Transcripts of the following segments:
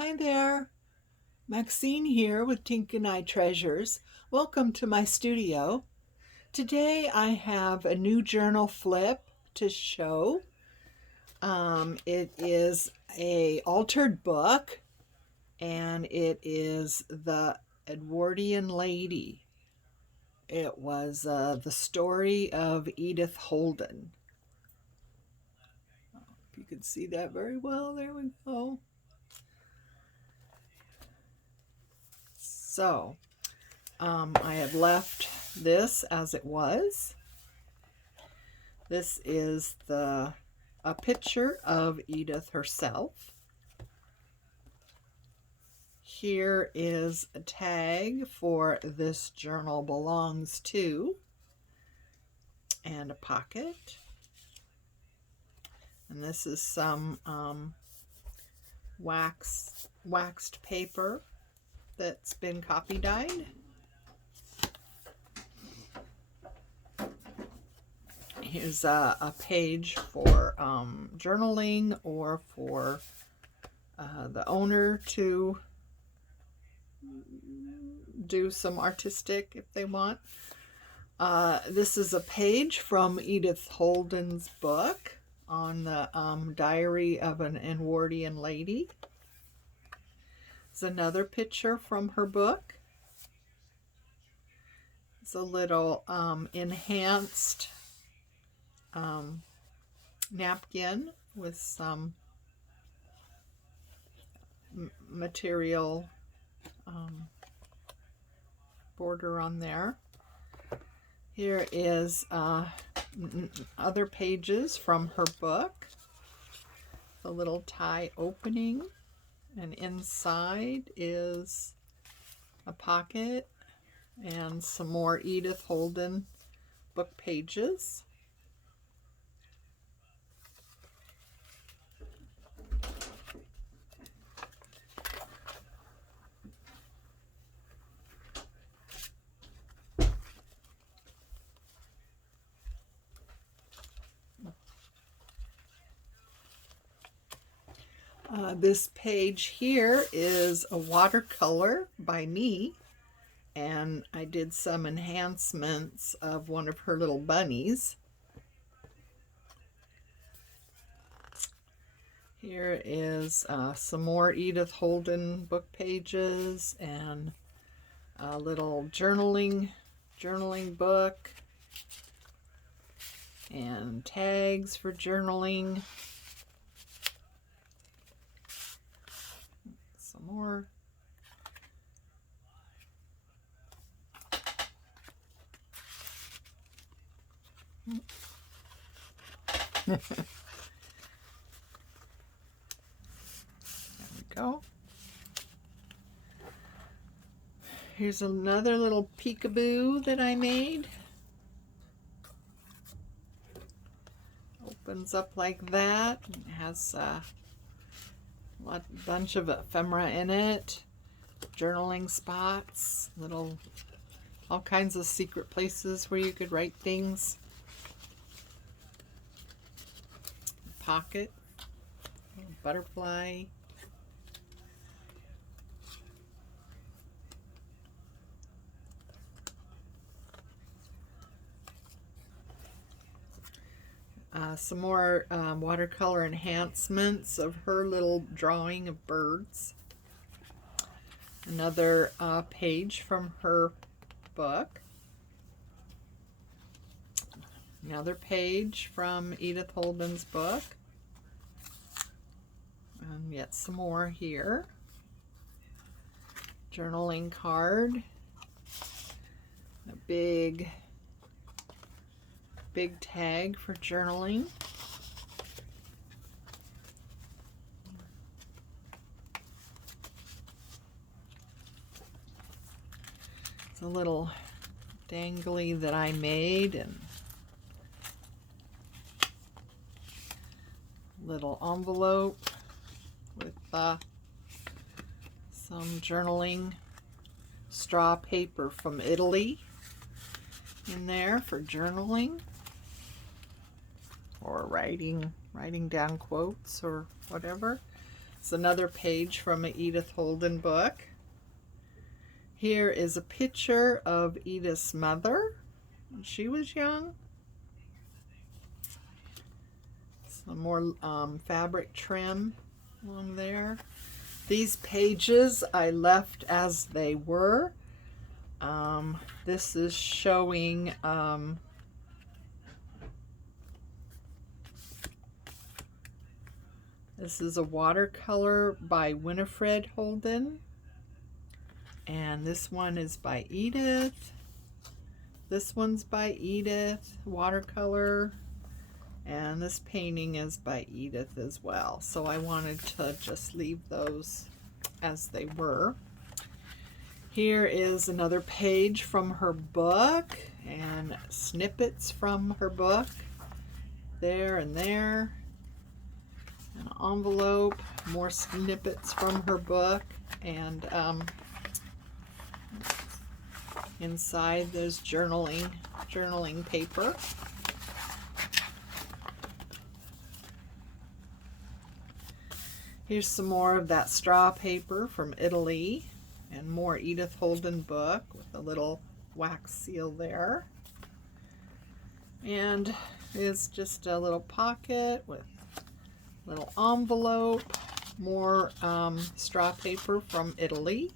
Hi there, Maxine here with Tink and I Treasures. Welcome to my studio. Today I have a new journal flip to show. It is a altered book, and it is the Edwardian Lady. It was the story of Edith Holden. If you could see that very well, there we go. So, I have left this as it was. This is a picture of Edith herself. Here is a tag for "This journal belongs to," and a pocket. And this is some waxed paper that's been copy dyed. Here's a page for journaling, or for the owner to do some artistic if they want. This is a page from Edith Holden's book on the diary of an Edwardian lady. It's another picture from her book. It's a little enhanced napkin with some material border on there. Here is other pages from her book. A little tie opening, and inside is a pocket and some more Edith Holden book pages. This page here is a watercolor by me, and I did some enhancements of one of her little bunnies. Here is some more Edith Holden book pages, and a little journaling book, and tags for journaling. Some more. There we go. Here's another little peekaboo that I made. Opens up like that. It has a bunch of ephemera in it, journaling spots, all kinds of secret places where you could write things. Pocket, butterfly. Some more watercolor enhancements of her little drawing of birds. Another page from her book. Another page from Edith Holden's book. And yet some more here. Journaling card. A big tag for journaling. It's a little dangly that I made, and little envelope with some journaling straw paper from Italy in there for journaling, or writing down quotes or whatever. It's another page from an Edith Holden book. Here is a picture of Edith's mother when she was young. Some more fabric trim along there. These pages I left as they were. This is showing this is a watercolor by Winifred Holden. And this one is by Edith. This one's by Edith, watercolor. And this painting is by Edith as well. So I wanted to just leave those as they were. Here is another page from her book and snippets from her book. There and there. An envelope, more snippets from her book, and inside there's journaling paper. Here's some more of that straw paper from Italy, and more Edith Holden book with a little wax seal there. And it's just a little pocket with little envelope, more straw paper from Italy.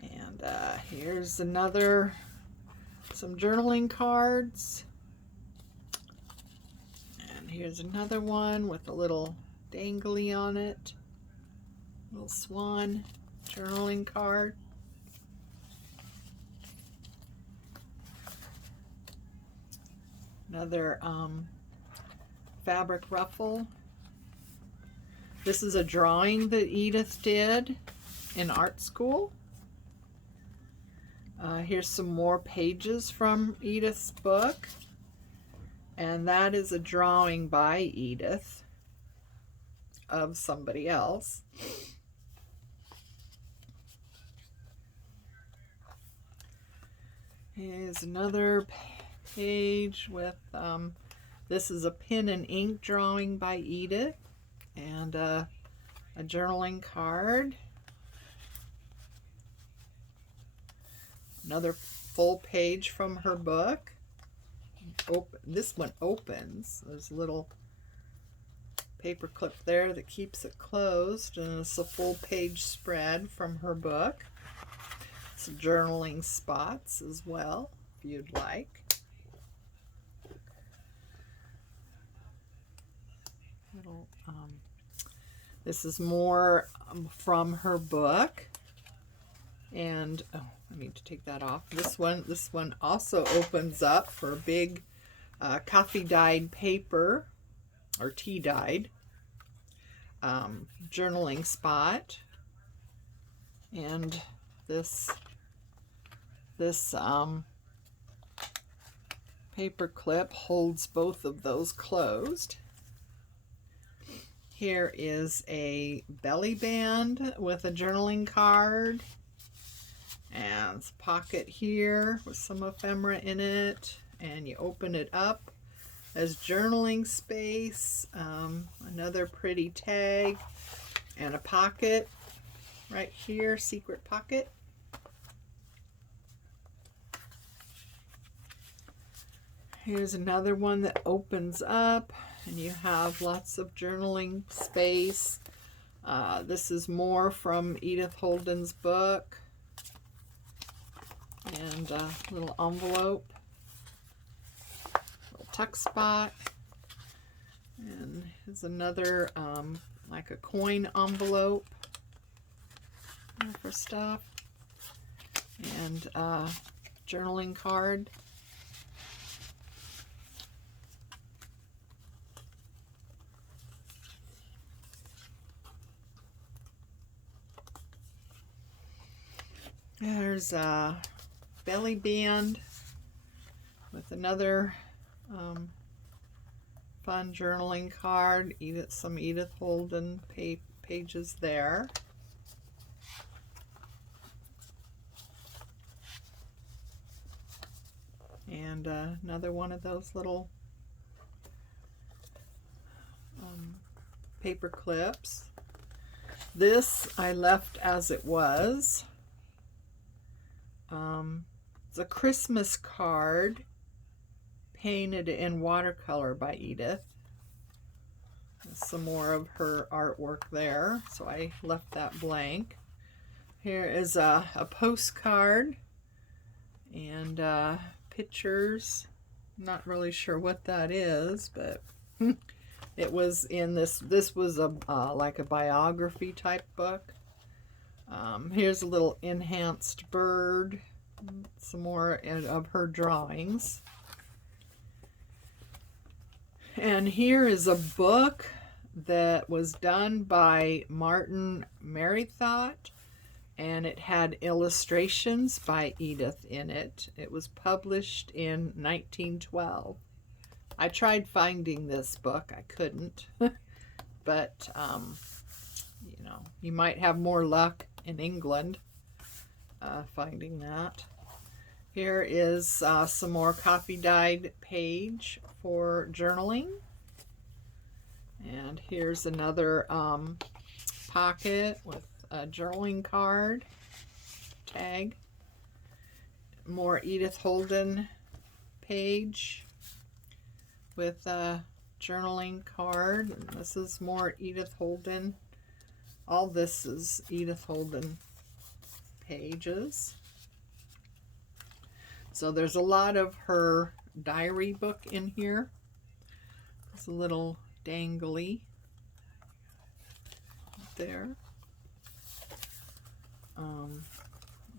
And here's some journaling cards. And here's another one with a little dangly on it, little swan journaling card. Another fabric ruffle. This is a drawing that Edith did in art school. Here's some more pages from Edith's book. And that is a drawing by Edith of somebody else. Here's another page with, this is a pen and ink drawing by Edith, and a journaling card. Another full page from her book. This one opens. There's a little paper clip there that keeps it closed, and it's a full page spread from her book. Some journaling spots as well, if you'd like. This is more from her book, and oh, I need to take that off. This one also opens up for a big coffee dyed paper or tea dyed journaling spot, and this paper clip holds both of those closed. Here is a belly band with a journaling card, and it's a pocket here with some ephemera in it, and you open it up as journaling space. Another pretty tag, and a pocket right here, secret pocket. Here's another one that opens up, and you have lots of journaling space. This is more from Edith Holden's book. And a little envelope, little tuck spot. And here's another, like a coin envelope for stuff. And journaling card. There's a belly band with another fun journaling card. Some Edith Holden pages there. And another one of those little paper clips. This I left as it was. It's a Christmas card painted in watercolor by Edith. Some more of her artwork there, so I left that blank. Here is a postcard and pictures. Not really sure what that is, but it was in this was a like a biography type book. Here's a little enhanced bird, some more of her drawings. And here is a book that was done by Martin Merithought, and it had illustrations by Edith in it. It was published in 1912. I tried finding this book. I couldn't. But, you know, you might have more luck in England finding that. Here is some more coffee-dyed page for journaling. And here's another pocket with a journaling card tag. More Edith Holden page with a journaling card. And this is more Edith Holden. All this is Edith Holden pages. So there's a lot of her diary book in here. It's a little dangly there.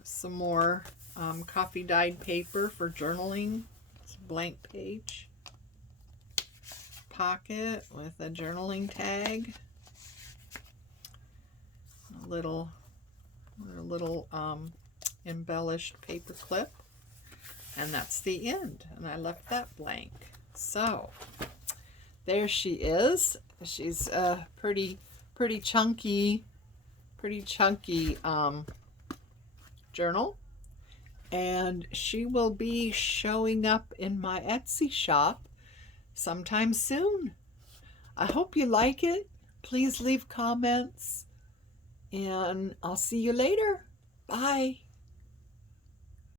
Some more coffee dyed paper for journaling. It's a blank page. Pocket with a journaling tag. A little embellished paper clip. And that's the end. And I left that blank. So there she is. She's a pretty chunky journal. And she will be showing up in my Etsy shop sometime soon. I hope you like it. Please leave comments. And I'll see you later. Bye.